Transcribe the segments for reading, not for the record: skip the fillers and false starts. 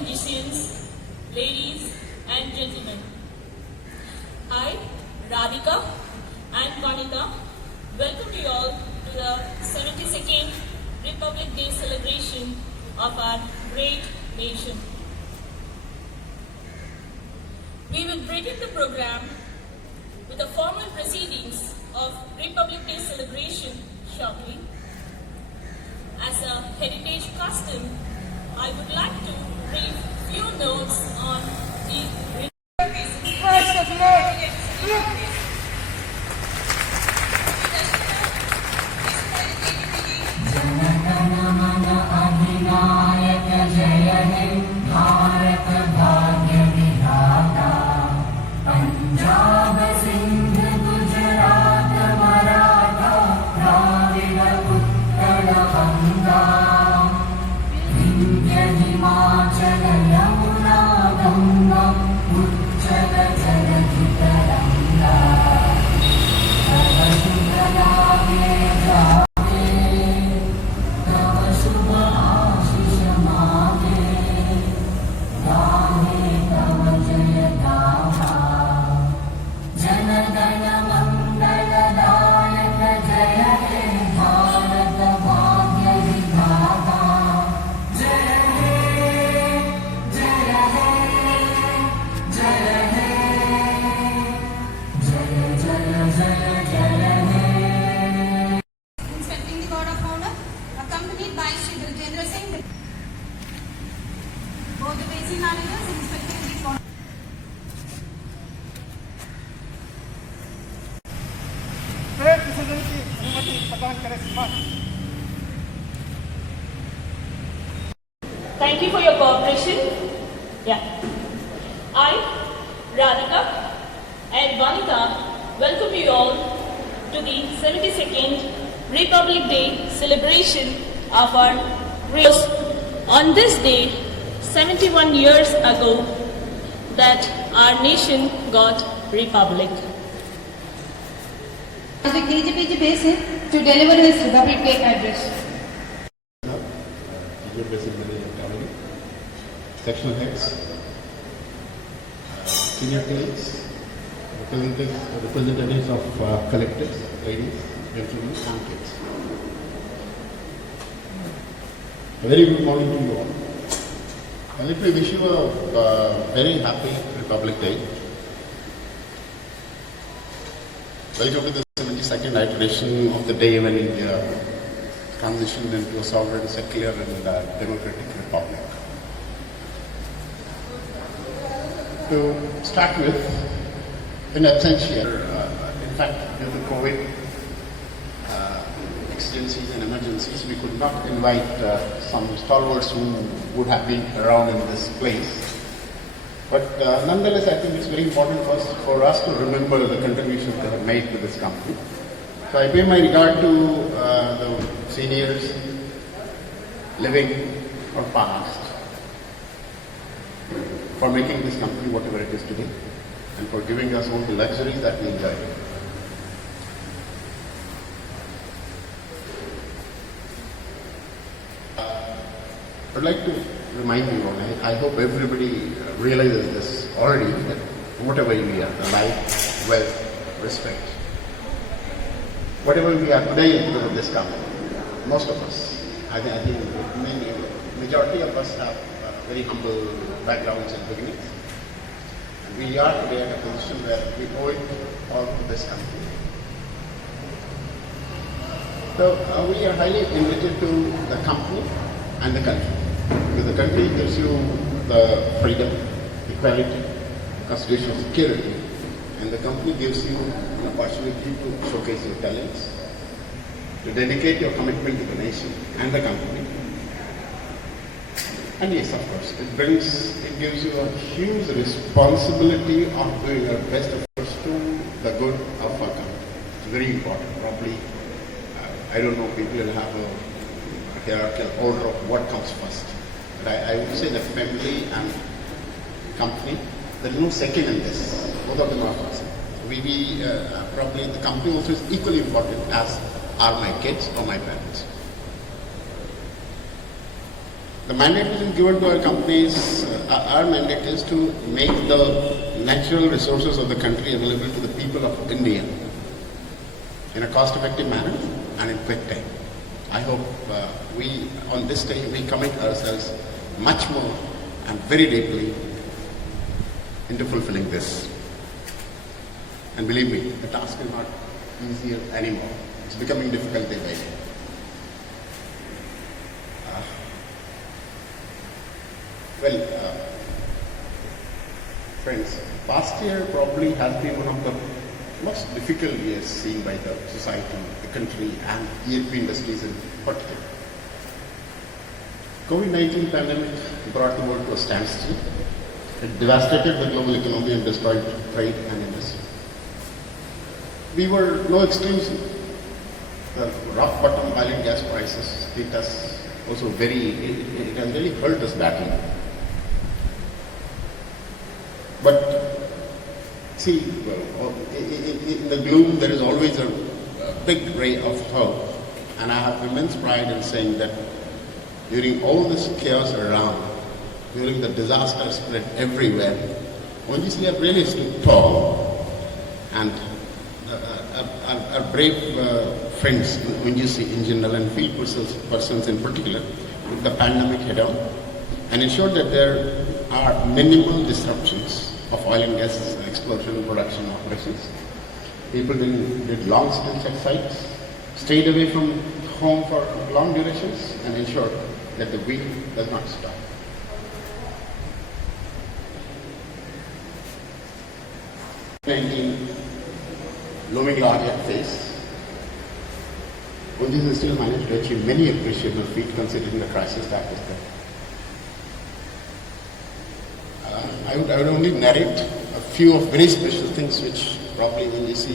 musicians, ladies and gentlemen. I, Radhika and Vanita, welcome you all to the 72nd Republic Day celebration of our great nation. We will begin the program with the formal proceedings of Republic Day celebration shortly. As a heritage custom, I would like to read few notes on the Thank you for your cooperation. I, Radhika and Vanita, welcome you all to the 72nd Republic Day celebration of our race. On this day, 71 years ago, that our nation got republic. As a KGPG basin to deliver his Republic Day address. Sectional heads, senior colleagues, representatives of collectors, ladies, gentlemen, and kids. A very good morning to you all. And let me wish you a very happy Republic Day. Welcome to the 72nd iteration of the day when India transitioned into a sovereign, secular and democratic republic. To start with, in absentia, in fact, due to COVID exigencies and emergencies, we could not invite some stalwarts who would have been around in this place. But nonetheless, I think it's very important for us to remember the contributions they have made to this company. So I pay my regard to the seniors, living or past, for making this company whatever it is today and for giving us all the luxuries that we enjoy. I'd like to remind you all, I hope everybody realizes this already, that whatever we are, the life, wealth, respect, whatever we are today because of this company, most of us, I think majority of us have very humble backgrounds and beginnings. And we are today at a position where we owe it all to this country. So we are highly indebted to the company and the country. Because the country gives you the freedom, equality, constitutional security, and the company gives you an opportunity to showcase your talents, to dedicate your commitment to the nation and the company. And yes, of course, it gives you a huge responsibility of doing your best efforts to the good of our country. It's very important. Probably, I don't know, people will have a hierarchical order of what comes first. But I would say that family and company, there is no second in this. Both of them are first. Probably the company also is equally important as are my kids or my parents. The mandate which is given to our company is our mandate is to make the natural resources of the country available to the people of India in a cost-effective manner and in quick time. I hope we, on this day, we commit ourselves much more and very deeply into fulfilling this. And believe me, the task is not easier anymore. It's becoming difficult day by day. Friends, past year probably has been one of the most difficult years seen by the society, the country, and ERP industries in particular. COVID-19 pandemic brought the world to a standstill. It devastated the global economy and destroyed trade and industry. We were no exclusion. The rock bottom oil and gas prices hit us also it has really hurt us badly. But see, in the gloom there is always a big ray of hope, and I have immense pride in saying that during all this chaos around, during the disaster spread everywhere, Ongc have really stood tall, and our brave friends, Ongc in general and field persons in particular, took the pandemic head on and ensured that there are minimal disruptions of oil and gas exploration production operations. People did long stints at sites, stayed away from home for long durations, and ensured that the wheel does not stop. COVID-19 looming large at face, Ongc still managed to achieve many appreciable feats considering the crisis that was there. I would only narrate a few of very special things which probably Ongc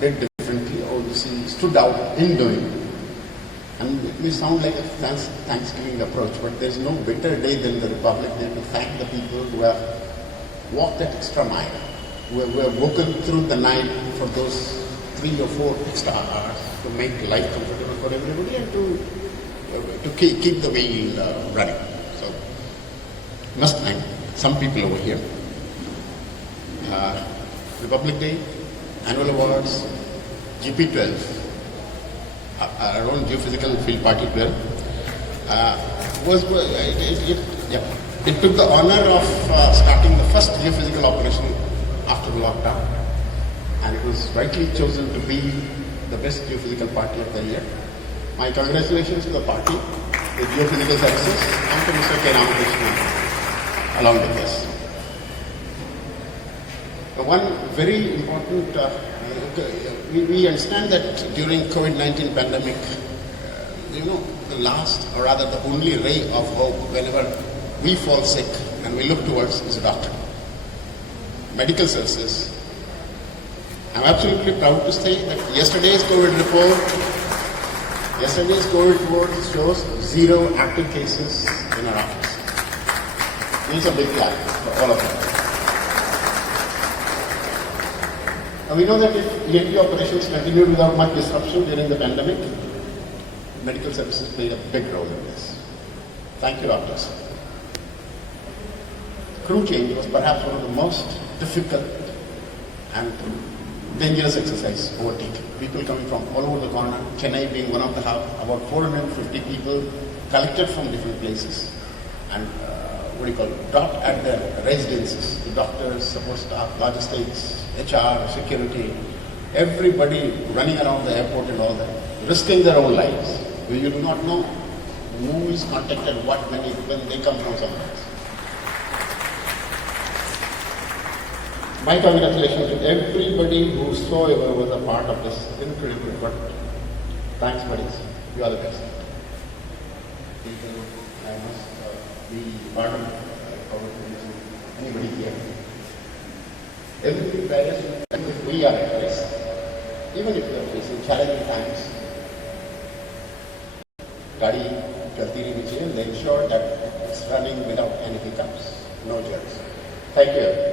did differently, or Ongc stood out in doing. And it may sound like a Thanksgiving approach, but there is no better day than the Republic Day to thank the people who have walked that extra mile, who have woken through the night for those 3 or 4 extra hours to make life comfortable for everybody and to keep the wheel running. So, must thank some people over here. Republic Day, annual awards, GP12, our own geophysical field party 12, it took the honor of starting the first geophysical operation after the lockdown, and it was rightly chosen to be the best geophysical party of the year. My congratulations to the party, the Geophysical Services, and to Mr. K. Ramakrishnan along with this. One very important, we understand that during COVID-19 pandemic, the last, or rather the only ray of hope whenever we fall sick and we look towards is a doctor. Medical services. I'm absolutely proud to say that yesterday's COVID report shows 0 active cases in our office. It's a big clap for all of them. We know that if ENT operations continued without much disruption during the pandemic, medical services played a big role in this. Thank you, doctors. Crew change was perhaps one of the most difficult and dangerous exercise overtaken. People coming from all over the corner, Chennai being one of the hub, about 450 people collected from different places and dropped at their residences, the doctors, support staff, logistics, HR, security, everybody running around the airport and all that, risking their own lives. You do not know who is contacted, when they come from somewhere else. My congratulations to everybody whosoever was a part of this incredible work. Thanks, buddies. You are the best. I must be part of anybody here. Everybody varies if we are at risk, even if we are facing challenging times. Gadi chalti rehni chahiye, they ensure that it's running without any hiccups, no jerks. Thank you.